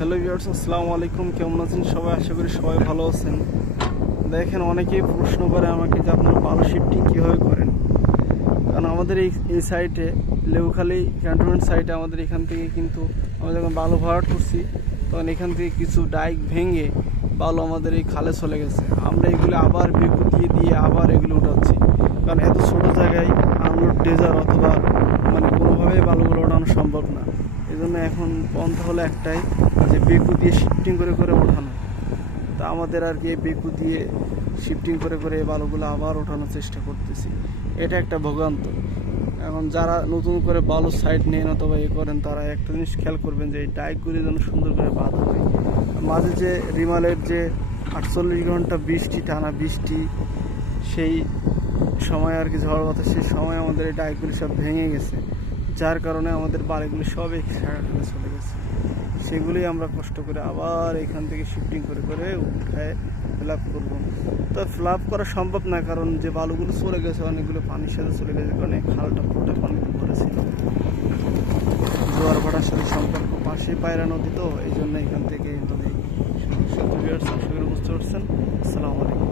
Hello viewers আসসালামু আলাইকুম। কেমন আছেন সবাই? আশা করি সবাই ভালো আছেন। দেখেন, অনেকেই প্রশ্ন করে আমাকে যে আপনারা বালু শিফটিং কীভাবে করেন? কারণ আমাদের এই এই সাইটে লেবুখালী ক্যান্টনমেন্ট সাইটে আমাদের এখান থেকে কিন্তু আমরা যখন বালু ভরাট করছি, তখন এখান থেকে কিছু ডাইক ভেঙে বালু আমাদের এই খালে চলে গেছে। আমরা এগুলো আবার বেকু দিয়ে দিয়ে আবার এগুলো উঠাচ্ছি। কারণ এত ডেজার অথবা মানে কোনোভাবেই বালুগুলো ওঠানো সম্ভব না। এই জন্য এখন পন্থা হলো একটাই যে বেকু দিয়ে শিফটিং করে করে ওঠানো। তা আমাদের আর কি এই বেকু দিয়ে শিফটিং করে করে এই বালুগুলো আবার ওঠানোর চেষ্টা করতেছি। এটা একটা ভোগান্ত। এখন যারা নতুন করে বালুর সাইড নেন অথবা এ করেন, তারা একটা জিনিস খেয়াল করবেন যে এই ডাইকগুলি যেন সুন্দর করে বাঁধা হয়। মাঝে যে রিমালের যে আটচল্লিশ ঘণ্টা বৃষ্টি, টানা বৃষ্টি, সেই সময় আর কি ঝড় সেই সময় আমাদের এই ডাইকগুলি সব ভেঙে গেছে, যার কারণে আমাদের বাড়িগুলি সব এক সারাখানে চলে গেছে। সেগুলি আমরা কষ্ট করে আবার এখান থেকে শিফটিং করে করে উঠায় ফিল আপ করব। তো ফিল আপ করা সম্ভব না, কারণ যে বালুগুলো চলে গেছে, অনেকগুলো পানির সাথে চলে গেছে, কারণ এই খালটা পুরোটা পানিতে ভরেছিল। জোয়ার ভাটার সাথে সম্পর্ক পাশে পায়রা নদী তো, এই জন্য এখান থেকে নদী সমস্যা বুঝতে পারছেন। আসসালামু আলাইকুম।